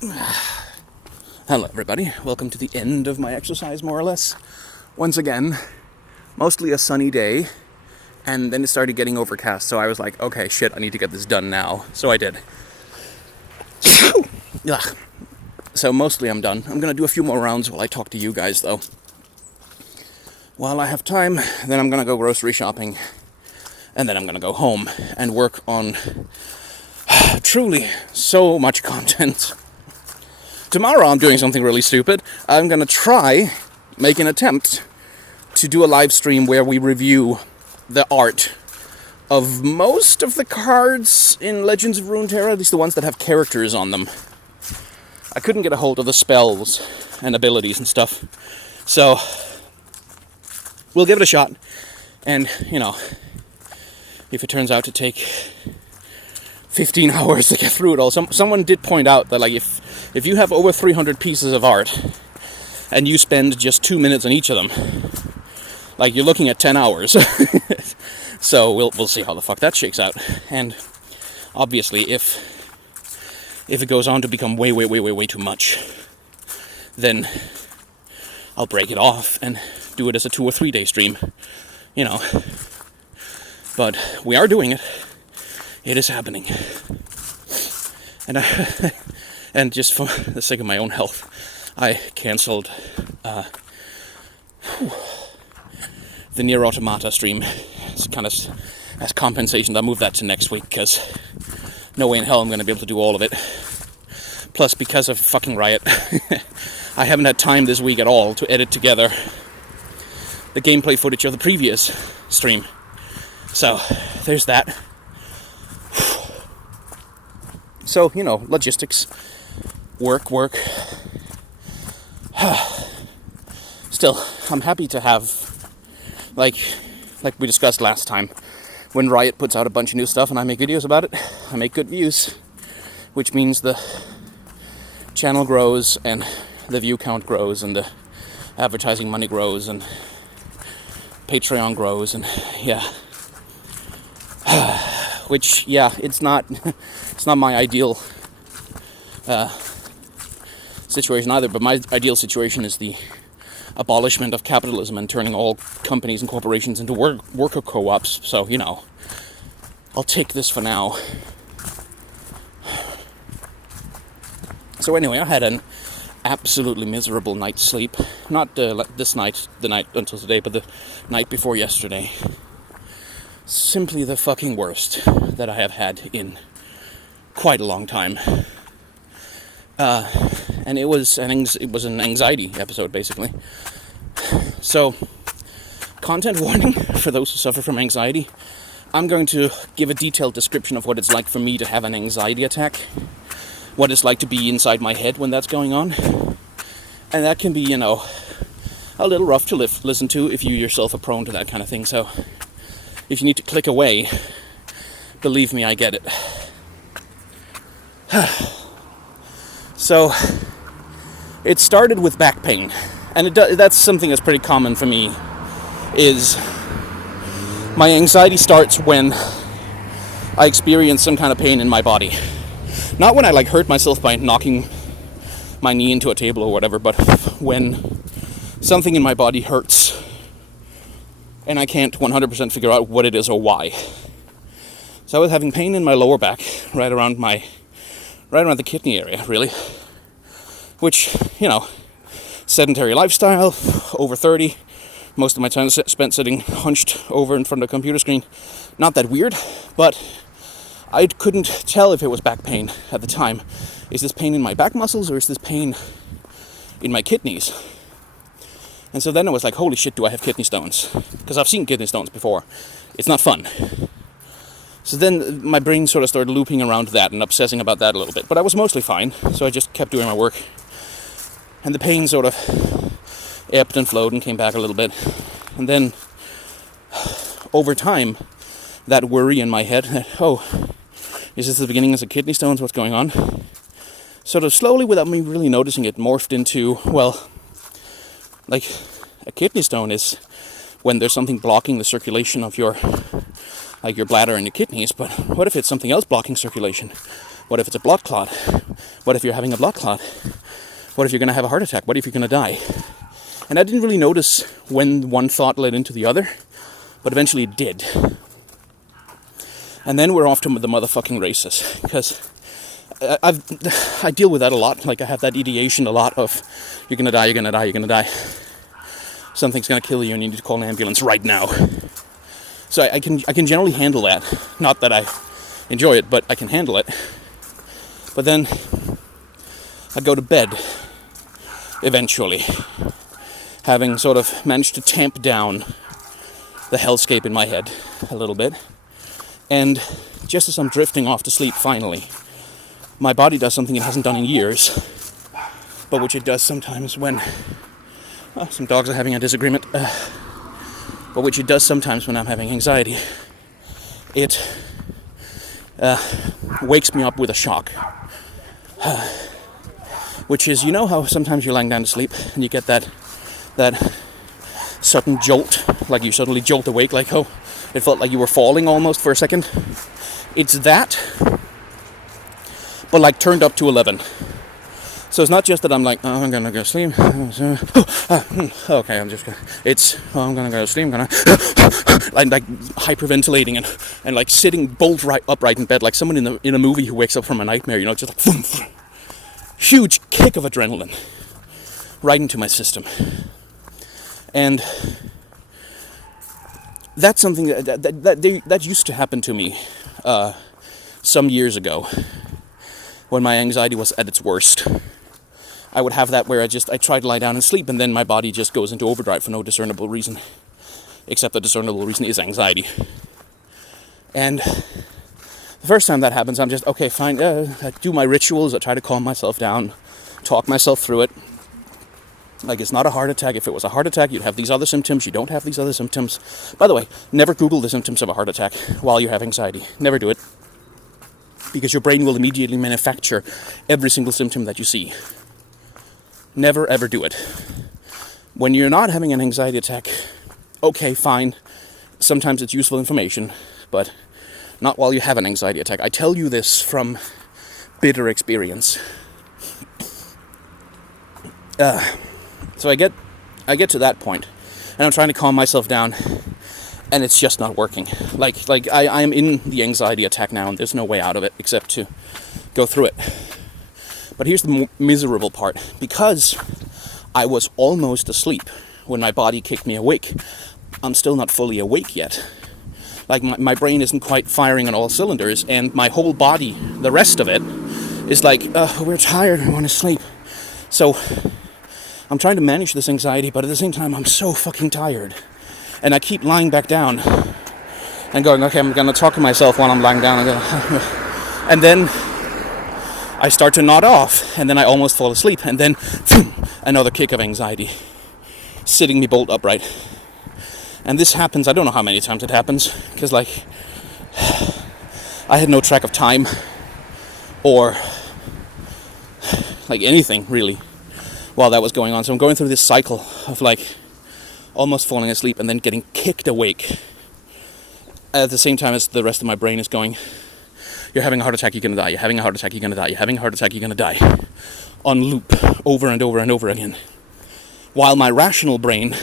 Hello everybody, welcome to the end of my exercise more or less. Once again, mostly a sunny day, and then it started getting overcast, so I was like, okay, shit, I need to get this done now. So I did. So mostly I'm done. I'm gonna do a few more rounds while I talk to you guys though. While I have time, then I'm gonna go grocery shopping, and then I'm gonna go home and work on truly so much content. Tomorrow I'm doing something really stupid. I'm gonna try, make an attempt to do a live stream where we review the art of most of the cards in Legends of Runeterra, at least the ones that have characters on them. I couldn't get a hold of the spells and abilities and stuff, so we'll give it a shot. And, if it turns out to take 15 hours to get through it all. Someone did point out that, like, if you have over 300 pieces of art and you spend just 2 minutes on each of them, like, you're looking at 10 hours. So we'll see how the fuck that shakes out. And obviously, if it goes on to become way too much, then I'll break it off and do it as a 2 or 3 day stream. But we are doing it. It is happening. And just for the sake of my own health, I cancelled the Nier Automata stream. It's kind of as compensation. I'll move that to next week, because no way in hell I'm going to be able to do all of it. Plus, because of fucking Riot, I haven't had time this week at all to edit together the gameplay footage of the previous stream. So, there's that. So, logistics, work. Still, I'm happy to have, like we discussed last time, when Riot puts out a bunch of new stuff and I make videos about it, I make good views, which means the channel grows and the view count grows and the advertising money grows and Patreon grows, and which, it's not my ideal situation either, but my ideal situation is the abolishment of capitalism and turning all companies and corporations into worker co-ops. So, I'll take this for now. So anyway, I had an absolutely miserable night's sleep. Not this night, the night until today, but the night before yesterday. Simply the fucking worst that I have had in quite a long time. And it was an anxiety episode, basically. So, content warning for those who suffer from anxiety. I'm going to give a detailed description of what it's like for me to have an anxiety attack, what it's like to be inside my head when that's going on. And that can be, a little rough to listen to if you yourself are prone to that kind of thing. So, if you need to click away, believe me, I get it. So, it started with back pain, and that's something that's pretty common for me, is my anxiety starts when I experience some kind of pain in my body. Not when I, hurt myself by knocking my knee into a table or whatever, but when something in my body hurts, and I can't 100% figure out what it is or why. So I was having pain in my lower back, right around the kidney area, really. Which, sedentary lifestyle, over 30, most of my time spent sitting hunched over in front of a computer screen. Not that weird, but I couldn't tell if it was back pain at the time. Is this pain in my back muscles, or is this pain in my kidneys? And so then I was like, holy shit, do I have kidney stones? Because I've seen kidney stones before. It's not fun. So then my brain sort of started looping around that and obsessing about that a little bit. But I was mostly fine, so I just kept doing my work. And the pain sort of ebbed and flowed and came back a little bit. And then, over time, that worry in my head, is this the beginning of kidney stones? What's going on? Sort of slowly, without me really noticing it, morphed into, a kidney stone is when there's something blocking the circulation of your bladder and your kidneys. But what if it's something else blocking circulation? What if it's a blood clot? What if you're having a blood clot? What if you're going to have a heart attack? What if you're going to die? And I didn't really notice when one thought led into the other, but eventually it did. And then we're off to the motherfucking races, because I deal with that a lot. Like, I have that ideation a lot of, you're going to die, you're going to die, you're going to die. Something's going to kill you and you need to call an ambulance right now. So I can generally handle that. Not that I enjoy it, but I can handle it. But then I go to bed eventually, having sort of managed to tamp down the hellscape in my head a little bit. And just as I'm drifting off to sleep finally, my body does something it hasn't done in years, but which it does sometimes when some dogs are having a disagreement, but which it does sometimes when I'm having anxiety. It wakes me up with a shock, which is, you know how sometimes you're lying down to sleep and you get that sudden jolt, like you suddenly jolt awake, like, oh, it felt like you were falling almost for a second. It's that, but like turned up to 11. So it's not just that I'm like, oh, I'm gonna go sleep. Okay, I'm gonna go to sleep. I'm like hyperventilating and like sitting bolt right upright in bed, like someone in a movie who wakes up from a nightmare. You know, just like huge kick of adrenaline right into my system. And that's something that used to happen to me some years ago when my anxiety was at its worst. I would have that where I try to lie down and sleep, and then my body just goes into overdrive for no discernible reason, except the discernible reason is anxiety. And the first time that happens, I'm just, okay, fine, I do my rituals, I try to calm myself down, talk myself through it. Like, it's not a heart attack. If it was a heart attack, you'd have these other symptoms. You don't have these other symptoms. By the way, never Google the symptoms of a heart attack while you have anxiety. Never do it. Because your brain will immediately manufacture every single symptom that you see. Never, ever do it. When you're not having an anxiety attack, okay, fine. Sometimes it's useful information, but not while you have an anxiety attack. I tell you this from bitter experience. So I get to that point, and I'm trying to calm myself down, and it's just not working. Like I am in the anxiety attack now, and there's no way out of it except to go through it. But here's the miserable part. Because I was almost asleep when my body kicked me awake, I'm still not fully awake yet. Like, my brain isn't quite firing on all cylinders, and my whole body, the rest of it, is like, we're tired, we want to sleep. So I'm trying to manage this anxiety, but at the same time, I'm so fucking tired. And I keep lying back down and going, okay, I'm going to talk to myself while I'm lying down. And then I start to nod off, and then I almost fall asleep. And then, another kick of anxiety, sitting me bolt upright. And this happens, I don't know how many times it happens, because, like, I had no track of time, or, like, anything, really, while that was going on. So I'm going through this cycle of, like, almost falling asleep and then getting kicked awake at the same time as the rest of my brain is going, you're having a heart attack, you're gonna die, you're having a heart attack, you're gonna die, you're having a heart attack, you're gonna die, on loop, over and over and over again. While my rational brain,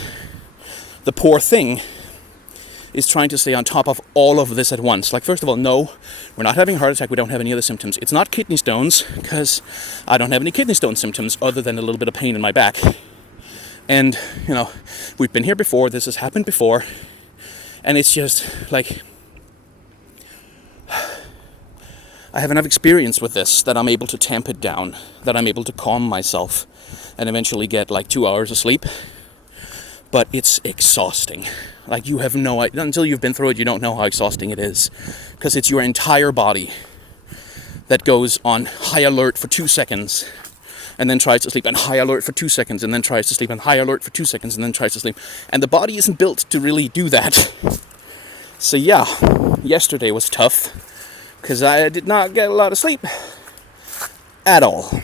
the poor thing, is trying to stay on top of all of this at once. Like, first of all, no, we're not having a heart attack, we don't have any other symptoms. It's not kidney stones, because I don't have any kidney stone symptoms other than a little bit of pain in my back. And, you know, we've been here before, this has happened before, and it's just, like, I have enough experience with this that I'm able to tamp it down, that I'm able to calm myself, and eventually get, like, 2 hours of sleep. But it's exhausting. Like, you have no idea, until you've been through it, you don't know how exhausting it is. Because it's your entire body that goes on high alert for 2 seconds, and then tries to sleep, and high alert for 2 seconds, and then tries to sleep, and high alert for 2 seconds, and then tries to sleep. And the body isn't built to really do that. So yeah, yesterday was tough, because I did not get a lot of sleep at all.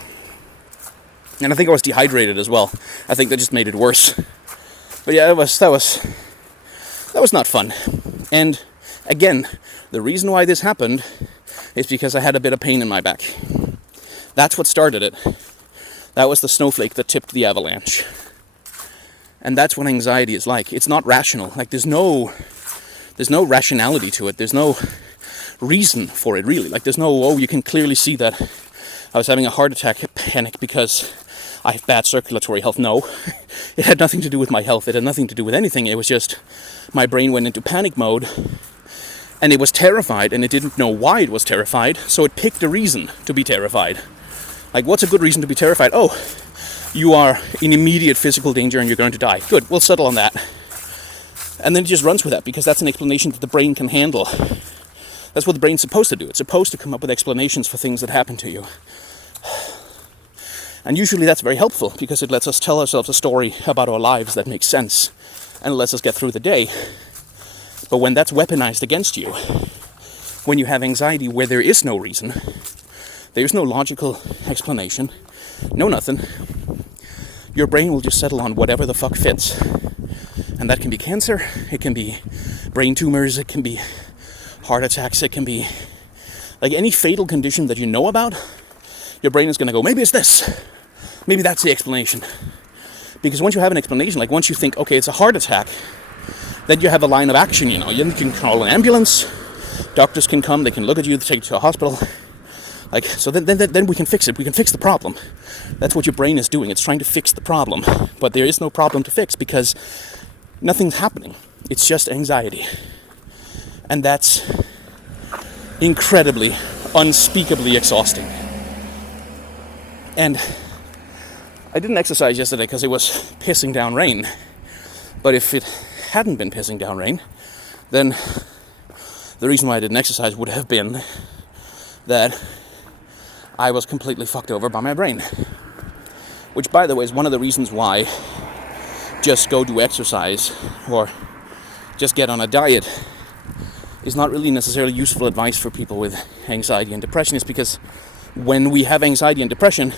And I think I was dehydrated as well. I think that just made it worse. But yeah, that was not fun. And again, the reason why this happened It's because I had a bit of pain in my back. That's what started it. That was the snowflake that tipped the avalanche. And that's what anxiety is like. It's not rational. Like there's no rationality to it. There's no reason for it, really. Like there's no, oh, you can clearly see that I was having a heart attack panic because I have bad circulatory health. No, it had nothing to do with my health. It had nothing to do with anything. It was just my brain went into panic mode and it was terrified and it didn't know why it was terrified. So it picked a reason to be terrified. Like, what's a good reason to be terrified? Oh, you are in immediate physical danger and you're going to die. Good, we'll settle on that. And then it just runs with that because that's an explanation that the brain can handle. That's what the brain's supposed to do. It's supposed to come up with explanations for things that happen to you. And usually that's very helpful because it lets us tell ourselves a story about our lives that makes sense and it lets us get through the day. But when that's weaponized against you, when you have anxiety where there is no reason, there's no logical explanation, no nothing, your brain will just settle on whatever the fuck fits. And that can be cancer, it can be brain tumors, it can be heart attacks, it can be like any fatal condition that you know about. Your brain is going to go, maybe it's this. Maybe that's the explanation. Because once you have an explanation, like once you think, okay, it's a heart attack, then you have a line of action, you know. You can call an ambulance, doctors can come, they can look at you, take you to a hospital. Like, so then we can fix it. We can fix the problem. That's what your brain is doing. It's trying to fix the problem. But there is no problem to fix because nothing's happening. It's just anxiety. And that's incredibly, unspeakably exhausting. And I didn't exercise yesterday because it was pissing down rain. But if it hadn't been pissing down rain, then the reason why I didn't exercise would have been that I was completely fucked over by my brain. Which, by the way, is one of the reasons why just go do exercise or just get on a diet is not really necessarily useful advice for people with anxiety and depression. Is because when we have anxiety and depression,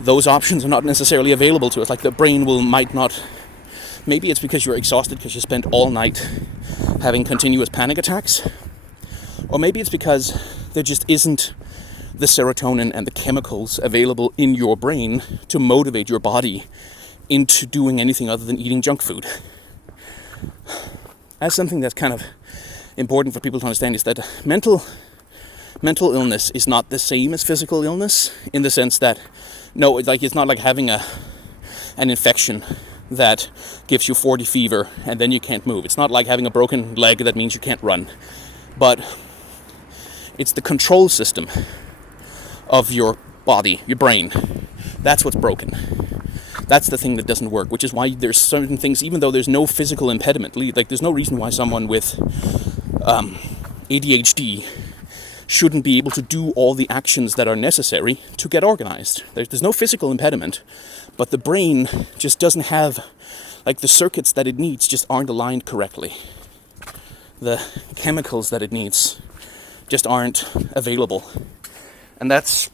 those options are not necessarily available to us. Like the brain might not. Maybe it's because you're exhausted because you spent all night having continuous panic attacks. Or maybe it's because there just isn't the serotonin and the chemicals available in your brain to motivate your body into doing anything other than eating junk food. That's something that's kind of important for people to understand, is that mental illness is not the same as physical illness, in the sense that, no, like it's not like having an infection that gives you 40 fever and then you can't move. It's not like having a broken leg that means you can't run. But it's the control system of your body, your brain. That's what's broken. That's the thing that doesn't work, which is why there's certain things, even though there's no physical impediment, like there's no reason why someone with ADHD shouldn't be able to do all the actions that are necessary to get organized. There's no physical impediment, but the brain just doesn't have, like the circuits that it needs just aren't aligned correctly. The chemicals that it needs just aren't available. And that's,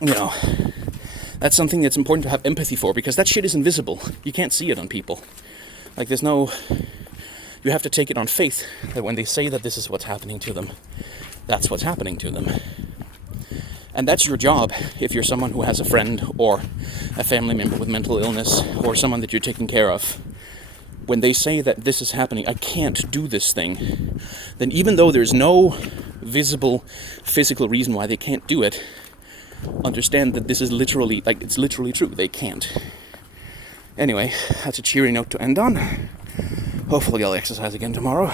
that's something that's important to have empathy for, because that shit is invisible. You can't see it on people. Like you have to take it on faith that when they say that this is what's happening to them, that's what's happening to them. And that's your job if you're someone who has a friend or a family member with mental illness or someone that you're taking care of. When they say that this is happening, I can't do this thing, then even though there's no visible physical reason why they can't do it, understand that this is literally, like, it's literally true. They can't. Anyway, that's a cheery note to end on. Hopefully I'll exercise again tomorrow.